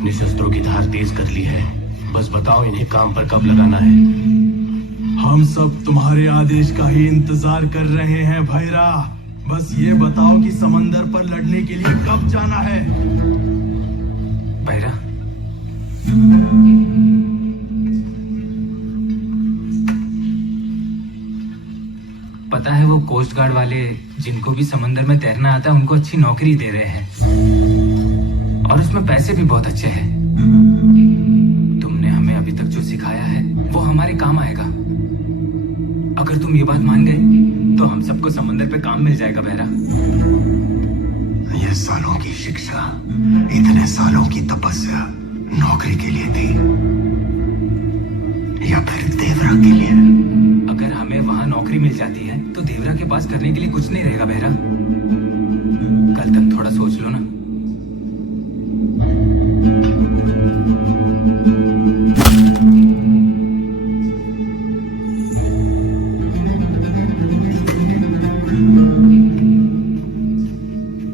अपनी शस्त्रों की धार तेज कर ली है। बस बताओ इन्हें काम पर कब लगाना है। हम सब तुम्हारे आदेश का ही इंतजार कर रहे हैं भैरा। बस ये बताओ कि समंदर पर लड़ने के लिए कब जाना है। भैरा, पता है वो कोस्ट गार्ड वाले जिनको भी समंदर में तैरना आता है उनको अच्छी नौकरी दे रहे हैं और उसमें पैसे भी बहुत अच्छे हैं। तुमने हमें अभी तक जो सिखाया है वो हमारे काम आएगा। अगर तुम ये बात मान गए तो हम सबको समंदर पे काम मिल जाएगा भैरा। ये सालों की शिक्षा, इतने सालों की तपस्या नौकरी के लिए थी या फिर देवरा के लिए? अगर हमें वहां नौकरी मिल जाती है तो देवरा के पास करने के लिए कुछ नहीं रहेगा भैरा। कल तक थोड़ा सोच लो ना।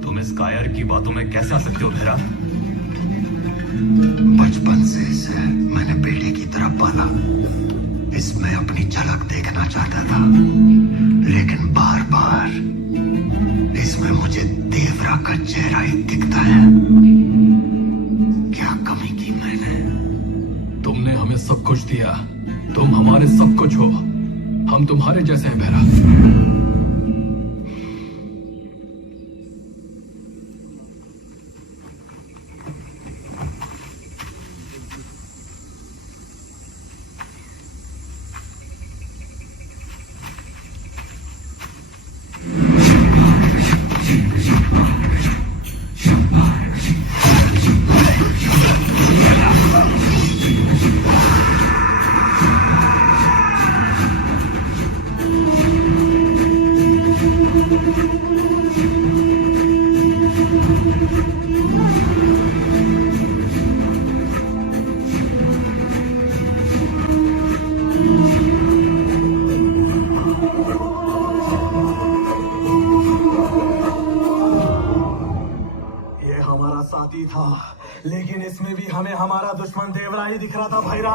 तुम इस कायर की बातों में कैसे आ सकते हो भैरा? बचपन से इसे मैंने बेटे की तरह पाला। इसमें अपनी झलक देखना चाहता था, लेकिन बार बार इसमें मुझे देवरा का चेहरा ही दिखता है। क्या कमी की मैंने? तुमने हमें सब कुछ दिया, तुम हमारे सब कुछ हो। हम तुम्हारे जैसे हैं भैरा। हमारा साथी था, लेकिन इसमें भी हमें हमारा दुश्मन देवरा ही दिख रहा था भैरा।